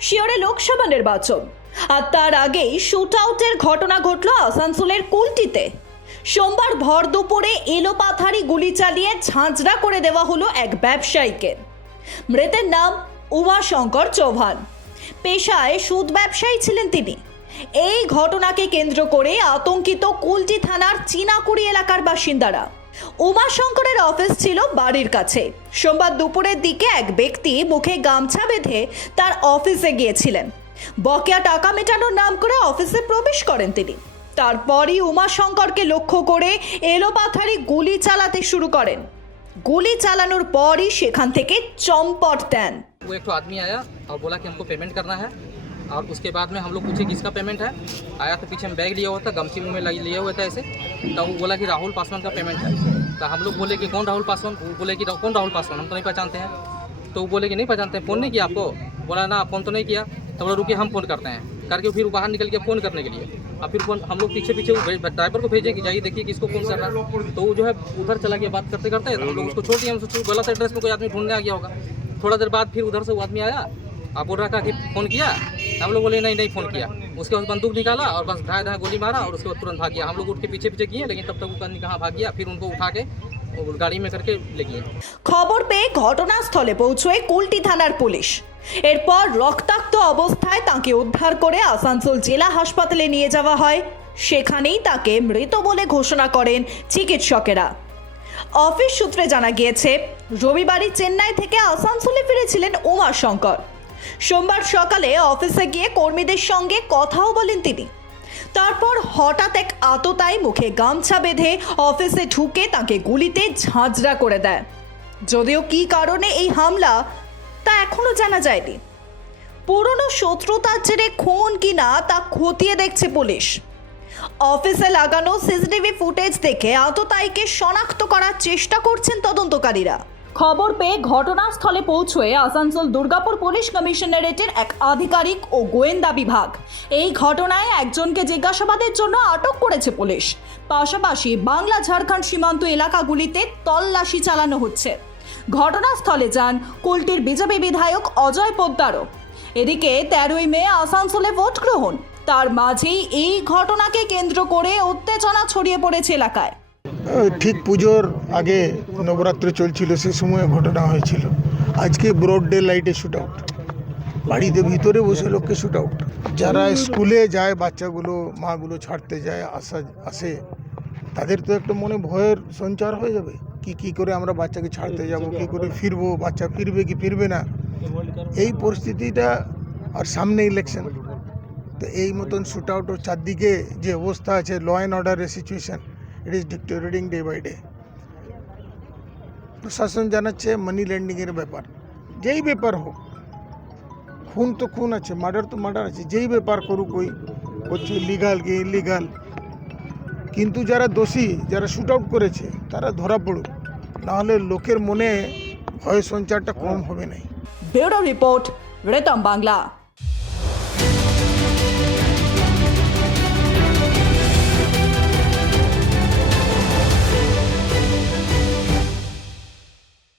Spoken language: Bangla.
শিওরে লোকসভা নির্বাচন। আর তার আগেই শুট আউটের ঘটনা ঘটল আসানসোলের কুলটিতে। সোমবার ভর দুপুরে এলোপাথারি গুলি চালিয়ে ঝাঁঝরা করে দেওয়া হলো এক ব্যবসায়ীকে। মৃতের নাম উমাশঙ্কর চৌহান। পেশায় সুদ ব্যবসায়ী ছিলেন তিনি। এই ঘটনাকে কেন্দ্র করে আতঙ্কিত কুলটি থানার চীনাকুড়ি এলাকার বাসিন্দারা উমাশঙ্করের অফিস ছিল বাড়ির কাছে সোমবার দুপুরের দিকে এক ব্যক্তি মুখে গামছা বেঁধে তার অফিসে গিয়েছিলেন বকেয়া টাকা মেটানোর নাম করে অফিসে প্রবেশ করেন তিনি তারপরই উমাশঙ্করকে লক্ষ্য করে এলোপাথারি গুলি চালাতে শুরু করেন গুলি চালানোর পরই সেখান থেকে চম্পট দেন वो एक ठो आदमी आया और बोला कि हमको पेमेंट करना है और उसके बाद में हम लोग पूछे किसका पेमेंट है? आया तो पीछे हम बैग लिया हुआ था, गमछी में लगी लिया हुआ था ऐसे। तो वो बोला कि राहुल पासवान का पेमेंट है। तो हम लोग बोले कि कौन राहुल पासवान? वो बोले कि कौन राहुल पासवान? हम तो नहीं पहचानते हैं। तो वो बोले कि नहीं पहचानते फ़ोन नहीं किया आपको? बोला, ना, फ़ोन तो नहीं किया। तो बोला रुकिए, हम फ़ोन करते हैं। करके फिर बाहर निकल के फ़ोन करने के लिए। और फिर फ़ोन हम लोग पीछे पीछे ड्राइवर को भेजे कि जाइए देखिए किसको फ़ोन कर रहा है। तो वो जो है, उधर चला गया, बात करते करते। तो हम लोग उसको छोड़ दिया, हम सोचे, गलत एड्रेस में कोई आदमी ढूँढने आ गया होगा। थोड़ा देर बाद फिर उधर से वो आदमी आया। आप बोल रहा था कि फ़ोन किया? हम लोग बोले नहीं नहीं फ़ोन किया उसके बाद बंदूक निकाला और बस ढाई ढाई गोली मारा और उसके बाद तुरंत भाग गया हम लोग उठ के पीछे पीछे किए लेकिन तब तक वो आदमी कहाँ भाग गया फिर उनको उठा के वो गाड़ी में करके ले गए খবর পেয়ে ঘটনাস্থলে পৌঁছয় কুলটি থানার পুলিশ এরপর রক্তাক্ত অবস্থায় তাকে উদ্ধার করে আসানসোল জেলা হাসপাতালে নিয়ে যাওয়া হয় সেখানেই তাকে মৃত বলে ঘোষণা করেন চিকিৎসকেরা অফিস সূত্রে জানা গিয়েছে রবিবারই চেন্নাই থেকে আসানসোলে ফিরেছিলেন উমাশঙ্কর সোমবার সকালে অফিসে গিয়ে কর্মীদের সঙ্গে কথাও বলেন তিনি। তারপর হঠাৎ এক আততায় মুখে গামছা বেঁধে অফিসে ঢুকে তাকে গুলিতে ঝাঁঝরা করে দেয়। যদিও কী কারণে এই হামলা, তা এখনও জানা যায়নি। পুরনো শত্রুতার জেরে খুন কিনা তা খতিয়ে দেখছে পুলিশ। অফিসে লাগানো সিসিটিভি ফুটেজ দেখে আততায়ীকে শনাক্ত করার চেষ্টা করছেন তদন্তকারীরা। খবর পেয়ে ঘটনাস্থলে পৌঁছয়ে আসানসোল দুর্গাপুর পুলিশ কমিশনারেটের এক আধিকারিক ও গোয়েন্দা বিভাগ। এই ঘটনায় একজনকে জিজ্ঞাসাবাদের জন্য আটক করেছে পুলিশ। পাশাপাশি বাংলা ঝাড়খণ্ড সীমান্ত এলাকাগুলিতে তল্লাশি চালানো হচ্ছে। ঘটনাস্থলে যান কুলটির বিজেপি বিধায়ক অজয় পোদ্দারও। এদিকে তেরোই মে আসানসোলে ভোট গ্রহণ। তার মাঝেই এই ঘটনাকে কেন্দ্র করে উত্তেজনা ছড়িয়ে পড়েছে এলাকায়। ঠিক পুজোর আগে নবরাত্রি চলছিল, সে সময় ঘটনা হয়েছিল। আজকে ব্রড ডে লাইটে শ্যুট আউট বাড়িতে ভিতরে বসে লোককে শ্যুট আউট যারা স্কুলে যায়, বাচ্চাগুলো, মাগুলো ছাড়তে যায়, আসা, আসে, তাদের তো একটা মনে ভয়ের সঞ্চার হয়ে যাবে। কি কি করে আমরা বাচ্চাকে ছাড়তে যাব, কি করে ফিরবো, বাচ্চা ফিরবে কি ফিরবে না? এই পরিস্থিতিটা আর সামনে ইলেকশন তো এই মতন শ্যুট আউট ও চারদিকে যে অবস্থা আছে ল অ্যান্ড অর্ডারের situation it is deteriorating day by day প্রশাসন জানাচ্ছে মানি ল্যান্ডিংয়ের ব্যাপার। যেই ব্যাপার হোক, খুন তো খুন আছে মার্ডার তো মার্ডার আছে, যেই ব্যাপার করুক ওই করছে লিগাল কি ইলিগাল কিন্তু যারা দোষী, যারা শ্যুট আউট করেছে, তারা ধরা পড়ুক। নাহলে লোকের মনে ভয় সঞ্চারটা কম হবে নাই ব্যুরো রিপোর্ট রেতম বাংলা।